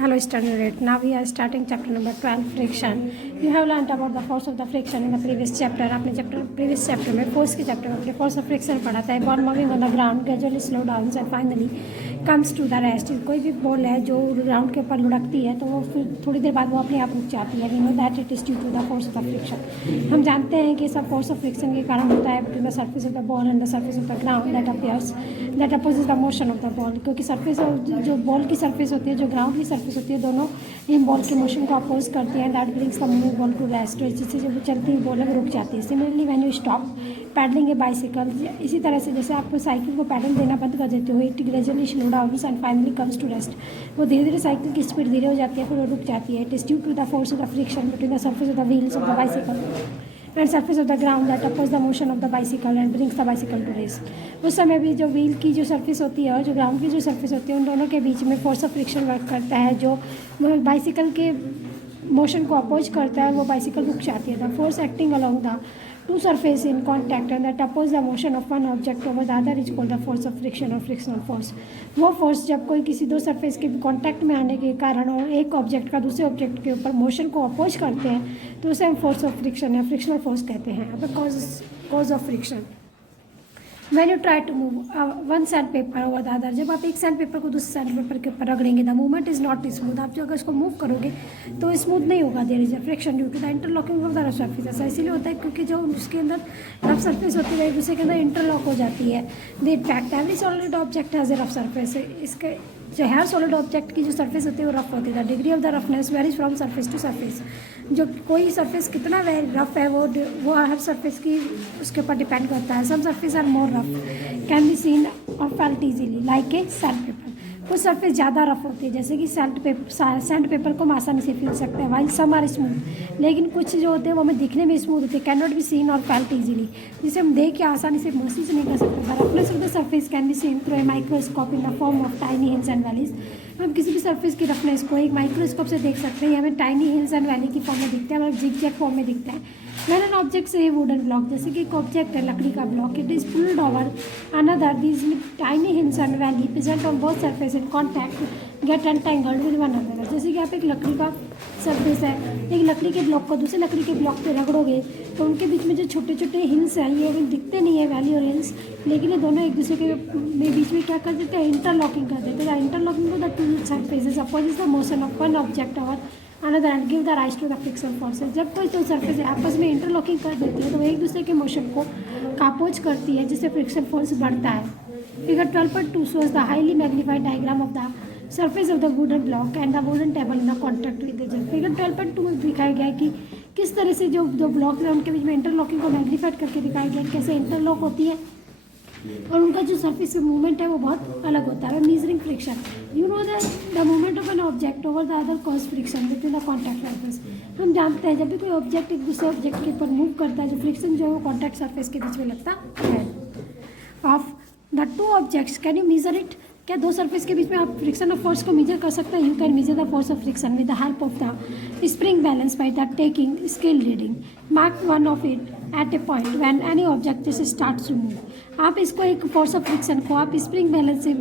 Hello student, now we are starting chapter number 12 friction. You have learnt about the force of the friction in the previous chapter. आपने previous chapter में force के chapter में अपने force of friction पढ़ा था. Ball moving on the ground gradually slow down and finally comes to the rest. कोई भी ball है जो ग्राउंड के ऊपर लुढ़कती है तो वो फिर थोड़ी देर बाद वो अपने आप रुक जाती है. We know that it is due to the force of the friction. हम जानते हैं कि सब force of friction के कारण होता है between the surface of the ball and the surface of the ground that appears that opposes the motion of the ball. क्योंकि surface जो बॉल की surface होती है जो ग्राउंड की surface होती है दोनों इन बॉल के मोशन को अपोज करती हैं. That brings the moving ball to rest. जिससे जब चलती हुई बॉल रुक जाती है. Similarly when you stop pedalling a bicycle, इसी तरह से जैसे आप साइकिल को पैडल देना बंद कर देते हो, it gradually slow down and finally comes to rest. वो धीरे धीरे साइकिल की स्पीड धीरे हो जाती है फिर वो रुक जाती है. It is due to the force of the friction between the surface of the wheels of the bicycle and surface of the ground that oppose the motion of the bicycle and brings the bicycle to rest. उस समय भी जो wheel की जो surface होती है और जो ग्राउंड की जो सर्फेस होती है उन दोनों के बीच में फोर्स ऑफ फ्रिक्शन वर्क करता है जो बाइसिकल के मोशन को अपोज करता है. वो बाइसिकल रुक जाती है. The force acting along the two surface in contact and that oppose the motion of one object over the other is called the force of friction और फ्रिक्शनल फोर्स. वो force जब कोई किसी दो सरफेस के कॉन्टैक्ट में आने के कारण और एक ऑब्जेक्ट का दूसरे ऑब्जेक्ट के ऊपर मोशन को अपोज करते हैं तो उसे हम फोर्स ऑफ फ्रिक्शन या फ्रिक्शनल फोर्स कहते हैं. अब cause of friction When you try to move one sandpaper over the other, जब आप एक सैंड पेपर को दूसरे सैंड पेपर के ऊपर रगड़ेंगे the movement is not smooth. आप जो अगर इसको मूव करोगे तो स्मूथ नहीं होगा. There is a friction due to the interlocking of the rough surface. ऐसा इसीलिए होता है क्योंकि जो उसके अंदर रफ सर्फेस होती है एक दूसरे के अंदर इंटरलॉक हो जाती है. The impact every solid object has a rough surface. इसके जो हर सॉलिड ऑब्जेक्ट की जो सर्फेस होती है वो रफ होती है. The degree of the roughness varies from surface to surface. जो कोई सरफेस कितना रफ है वो हर सरफेस की उसके ऊपर डिपेंड करता है. Some surface are more rough can be seen और felt easily like a sand paper. कुछ सरफेस ज़्यादा रफ होती है जैसे कि सैंड पेपर को हम आसानी से फील सकते हैं. While some are smooth. लेकिन कुछ जो होते हैं वो हमें दिखने में स्मूथ होते हैं. कैन नॉट बी सीन और फेल्ट इजीली, जिसे हम देख के आसानी से महसूस नहीं कर सकते. The roughness of the surface can be seen through a microscope in the form of tiny hills and valleys. हम किसी भी सरफेस की रफनेस को एक माइक्रोस्कोप से देख सकते हैं. हमें टाइनी हिल्स एंड वैली की फॉर्म में दिखते हैं, मतलब जिग जैग फॉर्म में दिखते हैं. When an object say wooden block, जैसे कि एक ऑब्जेक्ट है लकड़ी का block, it is pulled over another. These tiny hills and valley present on both surface in contact get entangled with one another. जैसे कि आप एक लकड़ी का सरफेस है, एक लकड़ी के ब्लॉक को दूसरे लकड़ी के ब्लॉक पे रगड़ोगे तो उनके बीच में जो छोटे छोटे हिल्स हैं ये अभी दिखते नहीं है वैली और हिल्स, लेकिन ये दोनों एक दूसरे के बीच में क्या कर देते हैं, इंटरलॉकिंग कर देते हैं. इंटरलॉकिंग को the two surfaces oppose the motion of one object और another and give the rise to the friction forces. जब कोई दो सरफेस आपस में इंटरलॉकिंग कर देती है तो वो एक दूसरे के मोशन को अपोज करती है जिससे फ्रिक्शन फोर्स बढ़ता है. Figure 12.2 shows the highly magnified diagram of the surface of the wooden block and the wooden table in the contact with each other. Figure 12.2 में दिखाया गया है कि किस तरह से जो दो ब्लॉक्स हैं उनके बीच में इंटरलॉकिंग को मैग्नीफाइड करके दिखाया गया कैसे इंटरलॉक होती है और उनका जो सरफेस मूवमेंट है वो बहुत अलग होता है. Measuring friction, you know the movement of an object over the other cause friction between the contact surface. हम जानते हैं जब भी कोई ऑब्जेक्ट एक दूसरे ऑब्जेक्ट के ऊपर मूव करता है जो फ्रिक्शन जो है वो कॉन्टैक्ट सरफेस के बीच में लगता है. Of the two objects can you measure it. क्या दो सरफेस के बीच में आप फ्रिक्शन ऑफ फोर्स को मेजर कर सकते हैं. You can measure the force of friction with the help of the spring balance by the taking scale reading. Mark one of it at a point when any object जैसे starts to move. आप इसको एक force of friction को आप spring balance से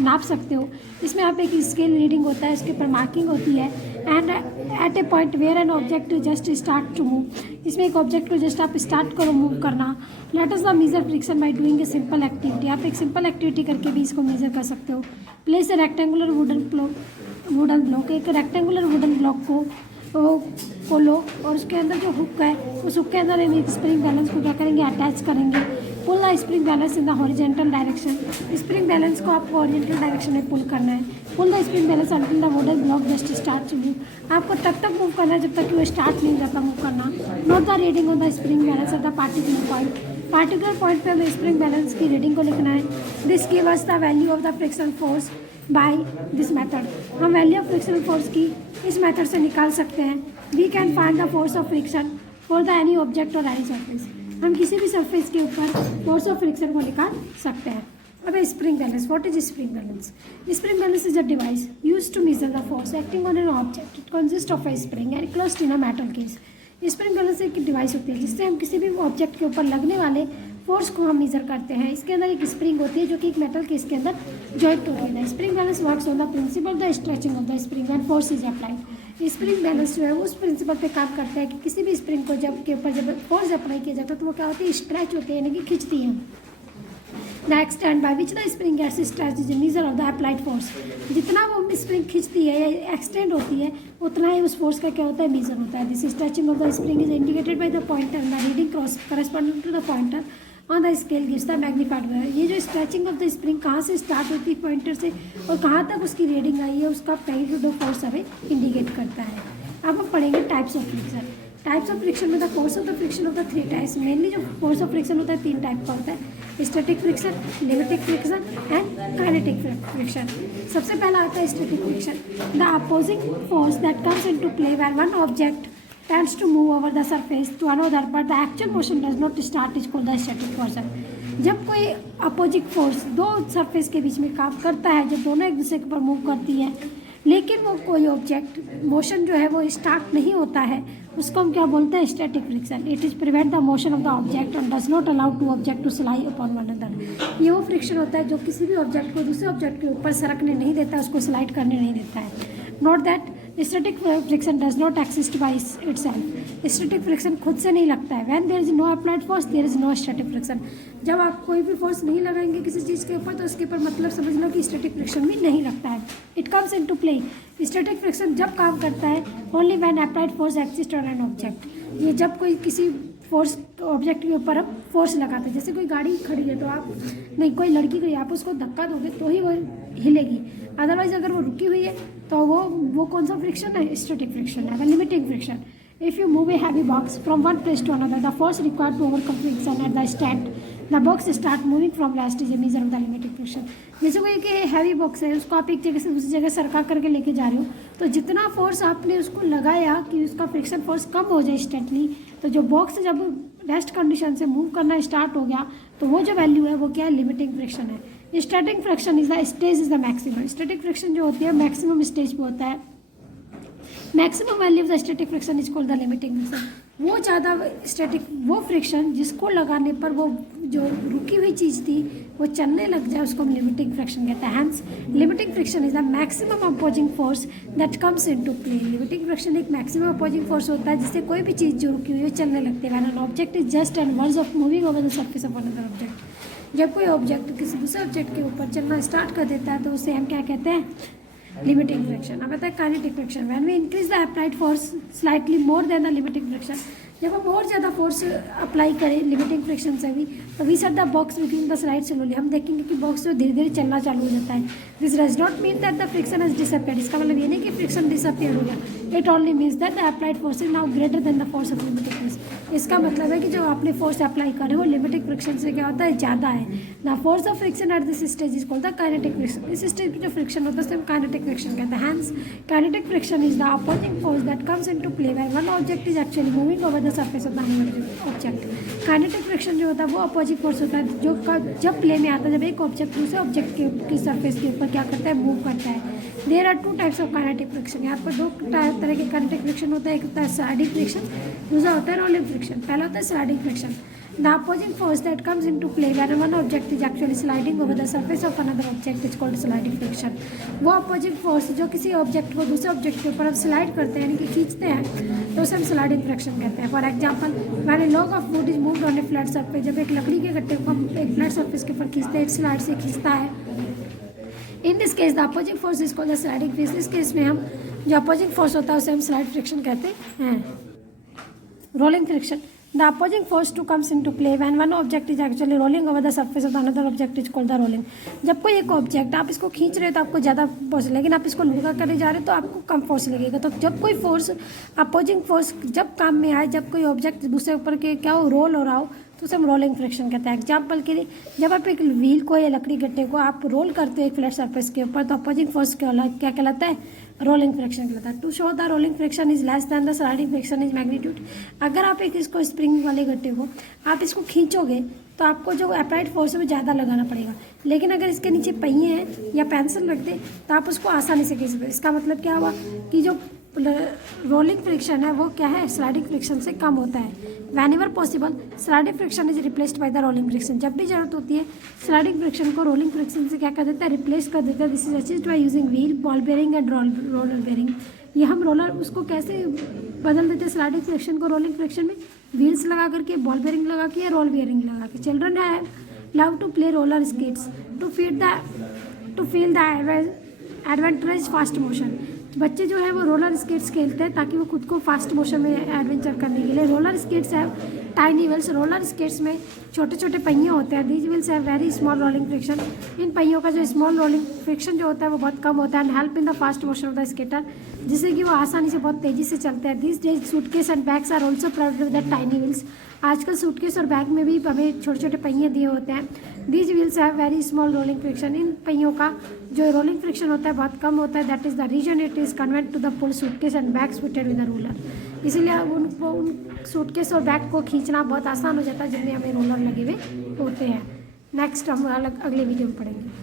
नाप सकते हो. इसमें आप एक स्केल रीडिंग होता है, इसके ऊपर मार्किंग होती है. And at a point where an object just start to move. इसमें एक ऑब्जेक्ट को जस्ट आप स्टार्ट करो मूव करना. Let us the measure friction by doing a simple activity. आप एक सिंपल एक्टिविटी करके भी इसको मेजर कर सकते हो. Place a rectangular wooden block. एक रेक्टेंगुलर वुडन ब्लॉक को लो और उसके अंदर जो हुक है उस हुक के अंदर हम एक स्प्रिंग बैलेंस को क्या करेंगे, अटैच करेंगे. Pull the spring balance in the horizontal direction. Spring balance को आपको हॉरिजॉन्टल डायरेक्शन में पुल करना है. Pull the spring balance until the wooden block just start to move. आपको तब तक मूव करना है जब तक कि वो स्टार्ट नहीं जाता मूव करना. Note the reading of the spring balance at the particular point. Particular point पे हमें स्प्रिंग बैलेंस की रीडिंग को लिखना है. This give us the value of the friction force by this method. हम वैल्यू ऑफ फ्रिक्शन फोर्स की इस method से निकाल सकते हैं. We can find the force of friction for the any object और एनी सरफेस. हम किसी भी सरफेस के ऊपर फोर्स ऑफ फ्रिक्शन को निकाल सकते हैं. अब spring balance. What is spring balance? Spring balance is a device used to measure the force acting on an object. It consist of a spring enclosed in a metal case. Spring balance एक device होती है जिससे हम किसी भी object के ऊपर लगने वाले फोर्स को हम मेजर करते हैं। इसके अंदर एक स्प्रिंग होती है जो कि एक मेटल के इसके अंदर जॉइंट होती है। Spring balance works on the principle the stretching of the spring when force is applied. Spring balance जो है वो उस प्रिंसिपल पे काम करता है कि किसी भी स्प्रिंग को जब के ऊपर जब फोर्स अप्लाई किया जाता है तो वो क्या होती है, स्ट्रेच होती है, यानी कि खींचती है। The extent by which the spring gets stretch is measure of the applied force. जितना वो स्प्रिंग खींचती है या एक्सटेंड होती है उतना ही उस फोर्स का क्या होता है, मेजर होता है। This stretching of the spring is indicated by the pointer the reading cross corresponding to the pointer on the scale gives the magnified value. ये जो स्ट्रेचिंग ऑफ द स्प्रिंग कहाँ से स्टार्ट होती है पॉइंटर से और कहाँ तक उसकी रीडिंग आई है उसका मैग्नीट्यूड ऑफ फोर्स हमें इंडिकेट करता है। अब हम पढ़ेंगे types of friction. Types of friction में the force of the friction of the three types. Mainly जो फोर्स ऑफ फ्रिक्शन होता है तीन टाइप का होता है, static friction, limiting friction and kinetic friction. सबसे पहला आता है static friction. The opposing force that comes into play when one object tends to move over the surface to another but the actual motion does not start is called the static portion। जब कोई opposite force दो surface के बीच में काम करता है, जब दोनों एक दूसरे के ऊपर मूव करती है लेकिन वो कोई ऑब्जेक्ट मोशन जो है वो स्टार्ट नहीं होता है, उसको हम क्या बोलते हैं, static friction. It is prevent the motion of the object and does not allow to object to slide upon one another. ये वो फ्रिक्शन होता है जो किसी भी ऑब्जेक्ट को दूसरे ऑब्जेक्ट के ऊपर सरकने नहीं देता, उसको स्लाइड करने नहीं देता है। Note that static friction does not exist by itself. Static friction खुद से नहीं लगता है। When there is no applied force there is no static friction. जब आप कोई भी फोर्स नहीं लगाएंगे किसी चीज़ के ऊपर तो उसके ऊपर मतलब समझ लो कि स्टैटिक फ्रिक्शन भी नहीं लगता है। It comes into play. Static friction जब काम करता है only when applied force exist on an object. ये जब कोई किसी फोर्स ऑब्जेक्ट के ऊपर हम फोर्स लगाते हैं, जैसे कोई गाड़ी खड़ी है तो आप नहीं, कोई लड़की गई आप उसको धक्का दोगे तो ही वो हिलेगी, अदरवाइज अगर वो रुकी हुई है तो वो कौन सा फ्रिक्शन है, स्टैटिक फ्रिक्शन है। Limiting friction. If you move a heavy box from one place to another the force required to overcome friction at the stand the box start moving from rest is a measure of the limiting friction. जैसे कोई कि heavy box है उसको आप एक जगह से दूसरी जगह सरका करके लेके जा रहे हो तो जितना फोर्स आपने उसको लगाया कि उसका फ्रिक्शन फोर्स कम हो जाए इंस्टेंटली, तो जो बॉक्स जब रेस्ट कंडीशन से मूव करना स्टार्ट हो गया तो वो जो वैल्यू है वो क्या है, लिमिटिंग फ्रिक्शन है। Static friction is the stage is the maximum. Static friction जो होती है मैक्सिमम स्टेज पे होता है। Maximum value of the static friction is called the limiting friction. वो ज़्यादा स्टैटिक वो फ्रिक्शन जिसको लगाने पर वो जो रुकी हुई चीज़ थी वो चलने लग जाए उसको हम लिमिटिंग फ्रिक्शन कहते हैं। Hence limiting friction is the maximum opposing force that comes into play. Limiting friction एक मैक्सिमम अपोजिंग फोर्स होता है जिससे कोई भी चीज़ जो रुकी हुई है चलने लगती है। When an object is just and words of moving over the surface of another object. जब कोई ऑब्जेक्ट किसी दूसरे ऑब्जेक्ट के ऊपर चलना स्टार्ट कर देता है तो उसे हम क्या कहते हैं, लिमिटिंग फ्रिक्शन। अब आता है kinetic friction. When we increase the applied force slightly more than the limiting friction. जब हम और ज़्यादा फोर्स अप्लाई करें लिमिटिंग फ्रिक्शन से भी तो we set the box between the slide slowly. हम देखेंगे कि बॉक्स जो धीरे धीरे चलना चालू हो जाता है। This does not mean that the friction has disappeared. इसका मतलब ये नहीं कि फ्रिक्शन डिसअपियर हो गया। It only means that the applied force is now greater than the force of limiting friction. इसका मतलब है कि जो आपने फोर्स अप्लाई करे वो लिमिटिंग फ्रिक्शन से क्या होता है, ज़्यादा है। The force of friction at this stage is called the kinetic friction. इस स्टेज पर जो फ्रिक्शन होता है उसे हम काइनेटिक फ्रिक्शन कहते हैं। Hence kinetic friction is the opposing force that comes into play when one object is actually moving over the surface of the object. Kinetic friction जो होता है वो अपोजिट फोर्स होता है जो जब प्ले में आता है, जब एक ऑब्जेक्ट दूसरे ऑब्जेक्ट की सरफेस के ऊपर क्या करता है, मूव करता है। There are two types of kinetic friction. यहाँ पर दो तरह के काइनेटिक फ्रिक्शन होता है। एक होता है स्लाइडिंग फ्रिक्शन, दूसरा होता है रोलिंग फ्रिक्शन। पहला होता है sliding friction. The opposing force that comes into play when one object is actually sliding over the surface of another object is called sliding friction. वो अपोजिंग फोर्स जो किसी object को दूसरे ऑब्जेक्ट के ऊपर हम स्लाइड करते हैं यानी कि खींचते हैं तो उसे हम स्लाइडिंग फ्रिक्शन कहते हैं। For example when A log of would is moved on A flat surface. जब एक लकड़ी के गट्टे को हम एक फ्लैट सरफेस के ऊपर खींचते हैं, एक स्लाइड से खींचता है। In this case the opposing force is called the sliding friction. इस केस में हम जो अपोजिंग फोर्स होता है उसे हम स्लाइड फ्रिक्शन कहते हैं। Rolling friction. The opposing force to comes into play when one object is actually rolling over the surface of the another object is called the rolling। जब कोई एक ऑब्जेक्ट आप इसको खींच रहे हो तो आपको ज़्यादा फोर्स, लेकिन आप इसको लुढ़का करने जा रहे हो तो आपको कम फोर्स लगेगा। तो जब कोई फोर्स अपोजिंग फोर्स जब काम में आए, जब कोई ऑब्जेक्ट दूसरे ऊपर के क्या हो, रोल हो रहा हो तो उसे हम रोलिंग फ्रिक्शन कहते हैं। एग्जाम्पल के लिए जब आप एक व्हील को या लकड़ी गट्टे को आप रोल करते हो एक फ्लैट सरफेस के ऊपर तो अपोजिंग फोर्स क्या कहलाता है, रोलिंग फ्रिक्शन कहलाता है। To show the rolling friction is less than the sliding friction is magnitude. अगर आप एक इसको स्प्रिंग वाले गट्टे को आप इसको खींचोगे तो आपको जो अप्लाइड फोर्स है वो ज़्यादा लगाना पड़ेगा, लेकिन अगर इसके नीचे पहिए हैं या पेंसिल रख दे तो आप उसको आसानी से खींच सकते। इसका मतलब क्या हुआ कि जो रोलिंग फ्रिक्शन है वो क्या है, स्लाइडिंग फ्रिक्शन से कम होता है। Van ever possible sliding friction is replaced by the rolling friction, जब भी जरूरत होती है स्लाइडिंग फ्रिक्शन को रोलिंग फ्रिक्शन से क्या कर देता है, रिप्लेस कर देता है। This is achieved by using wheel, ball bearing and roller bearing. ये हम रोलर उसको कैसे बदल देते हैं स्लाइडिंग फ्रिक्शन को रोलिंग फ्रिक्शन में, व्हील्स लगा करके, बॉल बेयरिंग लगा के या रोल बेयरिंग लगा के। Children have love to play roller skates to feel the adventurous fast motion. बच्चे जो है वो रोलर स्केट्स खेलते हैं ताकि वो खुद को फास्ट मोशन में एडवेंचर करने के लिए। रोलर स्केट्स है टाइनी व्हील्स, रोलर स्केट्स में छोटे छोटे पहिए होते हैं। दीज व्हील्स है वेरी स्मॉल रोलिंग फ्रिक्शन, इन पहियों का जो स्मॉल रोलिंग फ्रिक्शन जो होता है वो बहुत कम होता है। And help in the fast motion of the skater, जिससे कि वो आसानी से बहुत तेज़ी से चलते हैं। This days suitcase and bags are also provided with the tiny wheels. आजकल सूटकेस और बैग में भी हमें छोटे छोटे पहिए दिए होते हैं। These wheels have very small rolling friction, इन पहियों का जो रोलिंग फ्रिक्शन होता है बहुत कम होता है। That is the reason it is convenient to the pull suitcase and bags fitted with the roller. इसीलिए उनको उन सूटकेस और बैग को खींचना बहुत आसान हो जाता है जिनमें हमें रोलर लगे हुए होते हैं। नेक्स्ट हम अगले वीडियो में पढ़ेंगे।